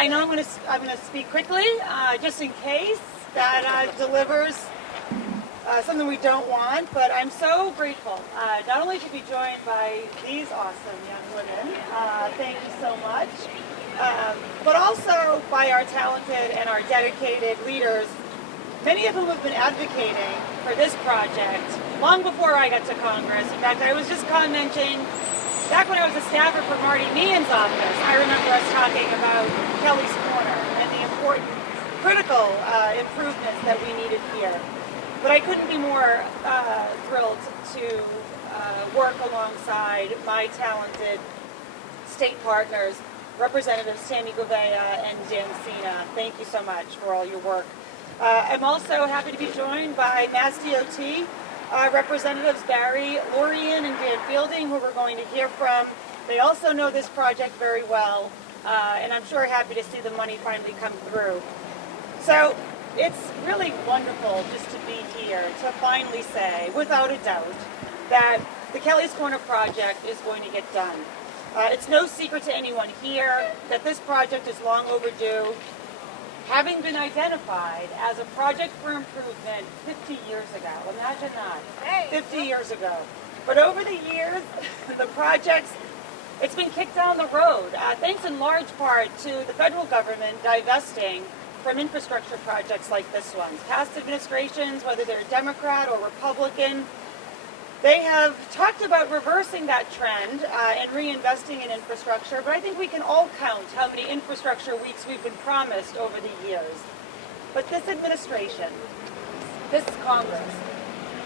I know I'm gonna speak quickly, just in case that delivers something we don't want. But I'm so grateful not only to be joined by these awesome young women. Thank you so much. But also by our talented and our dedicated leaders, many of whom have been advocating for this project long before I got to Congress. In fact, I was just commenting, back when I was a staffer for Marty Meehan's office, I remember us talking about Kelley's Corner and the important, critical improvements that we needed here. But I couldn't be more thrilled to work alongside my talented state partners, Representatives Tammy Gouveia and Dan Cena. Thank you so much for all your work. I'm also happy to be joined by Mass DOT Representatives Barry Lorian and Dan Fielding, who we're going to hear from. They also know this project very well, and I'm sure happy to see the money finally come through. So it's really wonderful just to be here to finally say, without a doubt, that the Kelley's Corner project is going to get done. It's no secret to anyone here that this project is long overdue, having been identified as a project for improvement 50 years ago. Imagine that, 50 years ago. But over the years, the project's, it's been kicked down the road, thanks in large part to the federal government divesting from infrastructure projects like this one. Past administrations, whether they're Democrat or Republican, they have talked about reversing that trend and reinvesting in infrastructure, but I think we can all count how many infrastructure weeks we've been promised over the years. But this administration, this Congress,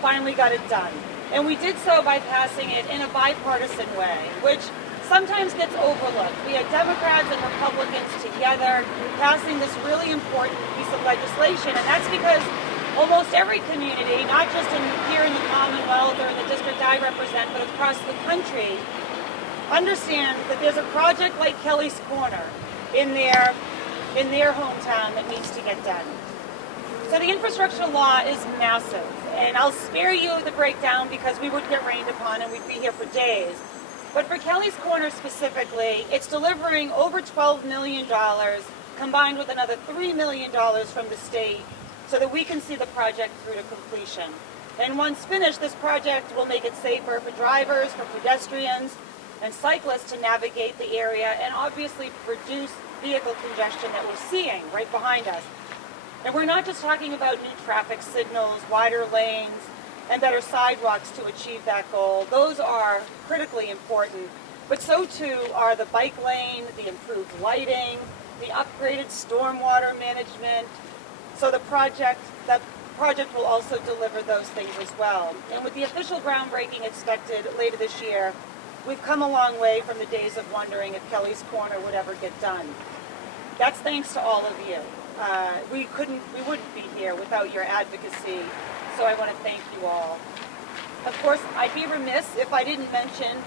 finally got it done. And we did so by passing it in a bipartisan way, which sometimes gets overlooked. We had Democrats and Republicans together passing this really important piece of legislation, and that's because almost every community, not just here in the Commonwealth or in the district I represent, but across the country, understand that there's a project like Kelley's Corner in their hometown that needs to get done. So the infrastructure law is massive, and I'll spare you the breakdown because we would get rained upon and we'd be here for days. But for Kelley's Corner specifically, it's delivering over $12 million combined with another $3 million from the state, so that we can see the project through to completion. And once finished, this project will make it safer for drivers, for pedestrians, and cyclists to navigate the area and obviously reduce vehicle congestion that we're seeing right behind us. And we're not just talking about new traffic signals, wider lanes, and better sidewalks to achieve that goal. Those are critically important, but so too are the bike lane, the improved lighting, the upgraded stormwater management. So that project will also deliver those things as well. And with the official groundbreaking expected later this year, we've come a long way from the days of wondering if Kelley's Corner would ever get done. That's thanks to all of you. We wouldn't be here without your advocacy, so I want to thank you all. Of course, I'd be remiss if I didn't mention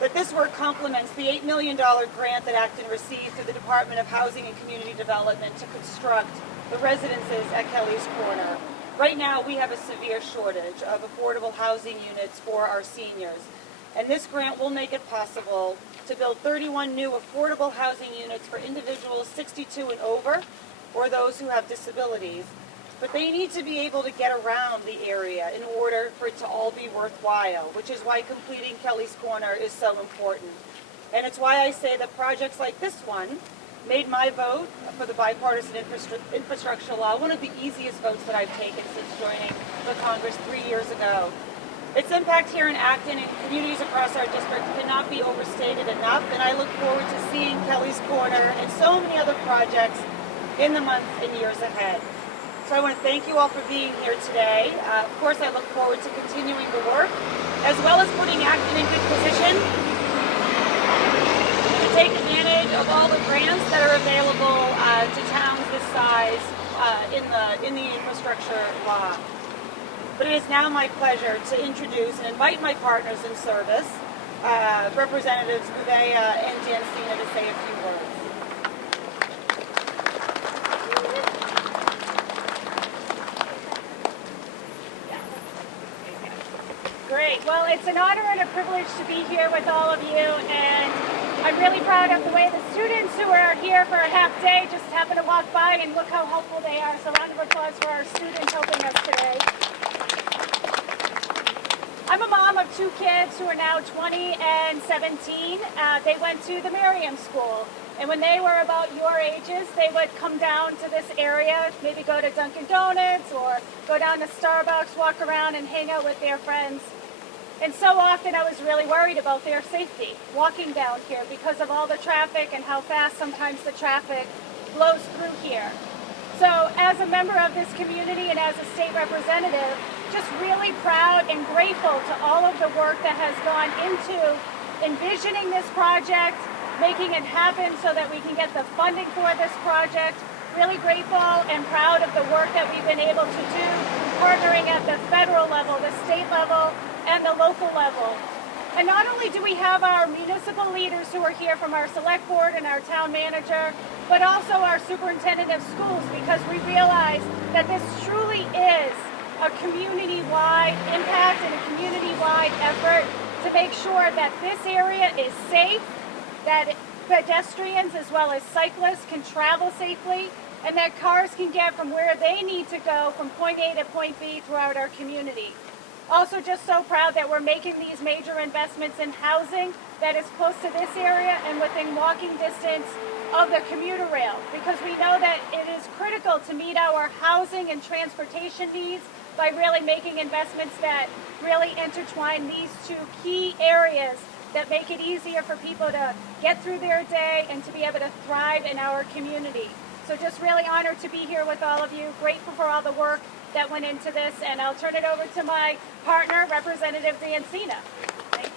that this work complements the $8 million grant that Acton received through the Department of Housing and Community Development to construct the residences at Kelley's Corner. Right now, we have a severe shortage of affordable housing units for our seniors, and this grant will make it possible to build 31 new affordable housing units for individuals 62 and over, or those who have disabilities. But they need to be able to get around the area in order for it to all be worthwhile, which is why completing Kelley's Corner is so important. And it's why I say that projects like this one made my vote for the bipartisan infrastructure law one of the easiest votes that I've taken since joining the Congress 3 years ago. Its impact here in Acton and communities across our district cannot be overstated enough, and I look forward to seeing Kelley's Corner and so many other projects in the months and years ahead. So I want to thank you all for being here today. Of course, I look forward to continuing the work, as well as putting Acton in good position to take advantage of all the grants that are available to towns this size in the infrastructure law. But it is now my pleasure to introduce and invite my partners in service, Representatives Gouveia and Dan Cena, to say a few words. Great. Well, it's an honor and a privilege to be here with all of you, and I'm really proud of the way the students who are here for a half day just happen to walk by and look how helpful they are. So round of applause for our students helping us today. I'm a mom of 2 kids who are now 20 and 17. They went to the Miriam School. And when they were about your ages, they would come down to this area, maybe go to Dunkin' Donuts or go down to Starbucks, walk around and hang out with their friends. And so often I was really worried about their safety walking down here because of all the traffic and how fast sometimes the traffic blows through here. So as a member of this community and as a state representative, just really proud and grateful to all of the work that has gone into envisioning this project, making it happen so that we can get the funding for this project. Really grateful and proud of the work that we've been able to do, partnering at the federal level, the state level, and the local level. And not only do we have our municipal leaders who are here from our select board and our town manager, but also our superintendent of schools, because we realize that this truly is a community-wide impact and a community-wide effort to make sure that this area is safe, that pedestrians as well as cyclists can travel safely, and that cars can get from where they need to go from point A to point B throughout our community. Also just so proud that we're making these major investments in housing that is close to this area and within walking distance of the commuter rail, because we know that it is critical to meet our housing and transportation needs by really making investments that really intertwine these 2 key areas that make it easier for people to get through their day and to be able to thrive in our community. So just really honored to be here with all of you, grateful for all the work that went into this, and I'll turn it over to my partner, Representative Dancina. Thank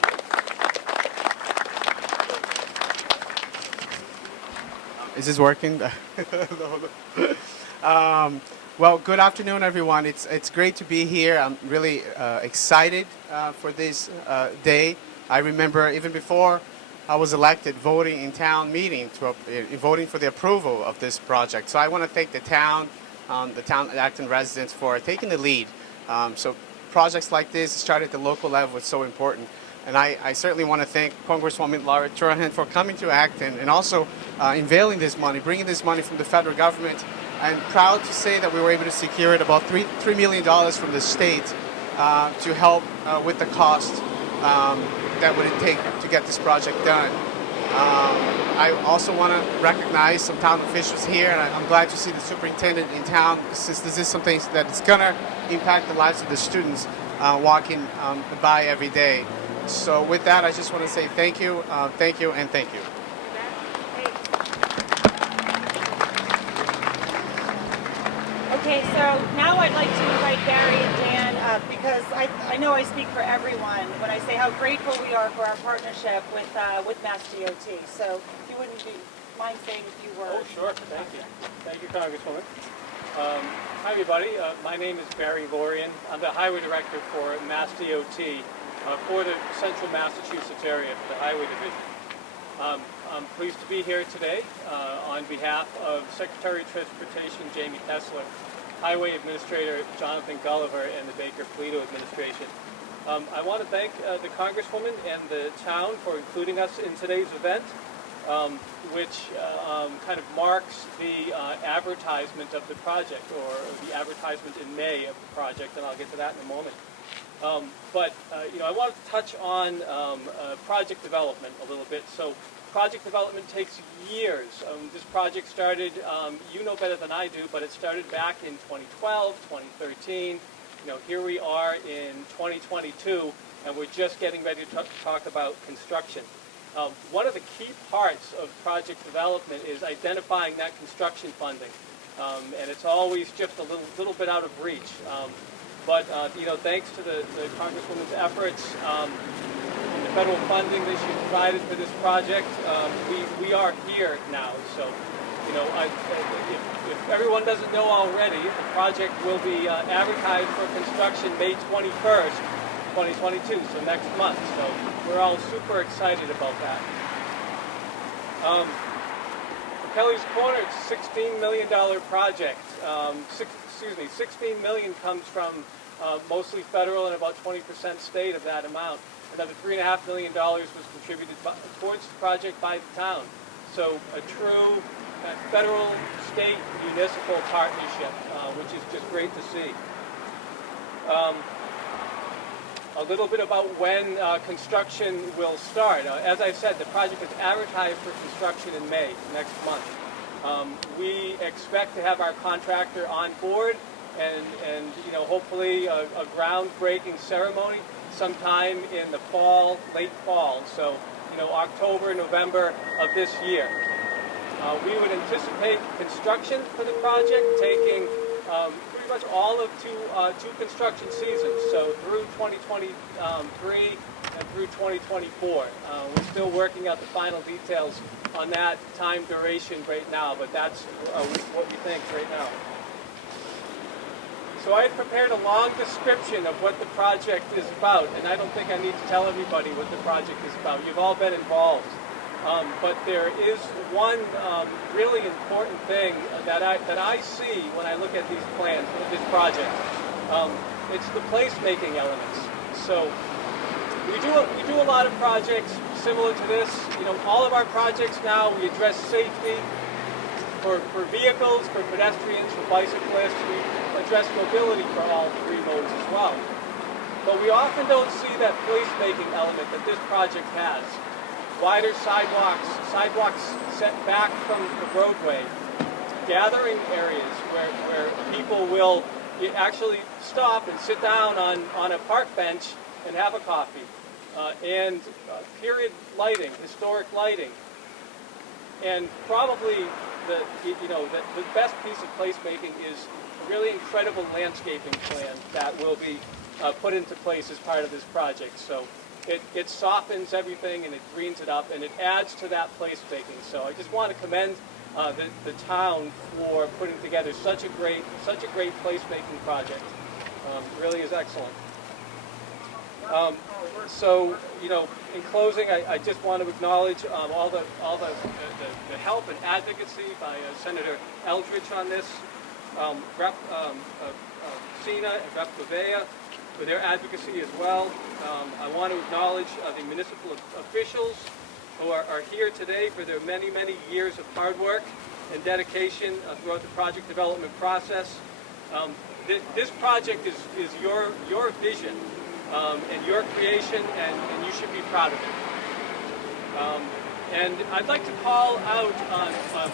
you. Is this working? Well, good afternoon, everyone. It's great to be here. I'm really excited for this day. I remember even before I was elected, voting in town meeting, voting for the approval of this project. So I want to thank the town Acton residents for taking the lead. So projects like this started at the local level is so important. And I certainly want to thank Congresswoman Laura Turahan for coming to Acton and also unveiling this money, bringing this money from the federal government. I'm proud to say that we were able to secure it about $3 million from the state to help with the cost that would take to get this project done. I also want to recognize some town officials here, and I'm glad to see the superintendent in town, since this is something that is going to impact the lives of the students walking by every day. So with that, I just want to say thank you, and thank you. Okay, so now I'd like to invite Barry and Dan up, because I know I speak for everyone when I say how grateful we are for our partnership with Mass DOT. So if you wouldn't mind saying a few words. Oh, sure. Thank you. Thank you, Congresswoman. Hi, everybody. My name is Barry Lorian. I'm the Highway Director for Mass DOT for the Central Massachusetts area for the Highway Division. I'm pleased to be here today on behalf of Secretary of Transportation Jamie Kessler, Highway Administrator Jonathan Gulliver, and the Baker-Polito administration. I want to thank the Congresswoman and the town for including us in today's event, which kind of marks the advertisement of the project, or the advertisement in May of the project, and I'll get to that in a moment. I wanted to touch on project development a little bit. So project development takes years. This project started, you know better than I do, but it started back in 2012, 2013. Here we are in 2022, and we're just getting ready to talk about construction. One of the key parts of project development is identifying that construction funding, and it's always just a little bit out of reach. Thanks to the Congresswoman's efforts and the federal funding that she provided for this project, we are here now. So, if everyone doesn't know already, the project will be advertised for construction May 21st, 2022, so next month. So we're all super excited about that. For Kelley's Corner, it's a $16 million project. $16 million comes from mostly federal and about 20% state of that amount. Another $3.5 million was contributed towards the project by the town. So a true federal, state, municipal partnership, which is just great to see. A little bit about when construction will start. As I said, the project is advertised for construction in May, next month. We expect to have our contractor on board and hopefully a groundbreaking ceremony sometime in the fall, late fall. So, October, November of this year. We would anticipate construction for the project taking pretty much all of two construction seasons, so through 2023 and through 2024. We're still working out the final details on that time duration right now, but that's what we think right now. So I had prepared a long description of what the project is about, and I don't think I need to tell everybody what the project is about. You've all been involved. But there is one really important thing that I see when I look at these plans, at this project. It's the placemaking elements. So we do a lot of projects similar to this. All of our projects now, we address safety for vehicles, for pedestrians, for bicyclists. We address mobility for all three modes as well. But we often don't see that placemaking element that this project has. Wider sidewalks set back from the roadway, gathering areas where people will actually stop and sit down on a park bench and have a coffee, and period lighting, historic lighting, and probably the best piece of placemaking is a really incredible landscaping plan that will be put into place as part of this project. So it softens everything and it greens it up and it adds to that placemaking. So I just want to commend the town for putting together such a great placemaking project. Really is excellent. So in closing, I just want to acknowledge all the help and advocacy by Senator Eldridge on this, Rep. Sina and Rep. Bavea for their advocacy as well. I want to acknowledge the municipal officials who are here today for their many, many years of hard work and dedication throughout the project development process. This project is your vision and your creation, and you should be proud of it. And I'd like to call out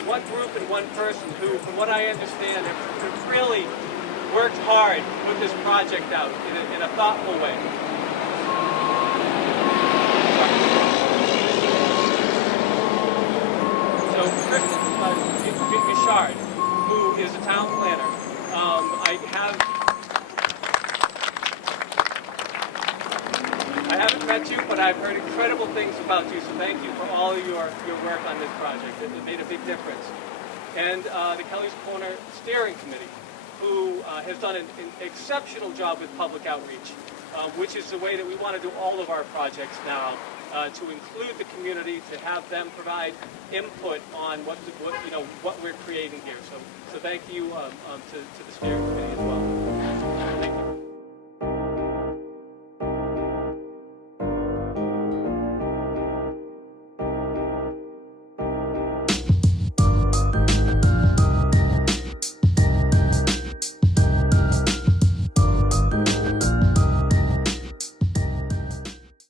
one group and one person who, from what I understand, have really worked hard to put this project out in a thoughtful way. So Kristen Michard, who is a town planner, I haven't met you, but I've heard incredible things about you, so thank you for all of your work on this project. It made a big difference. And the Kelley's Corner Steering Committee, who has done an exceptional job with public outreach, which is the way that we want to do all of our projects now, to include the community, to have them provide input on what we're creating here. So thank you to the Steering Committee as well. Thank you.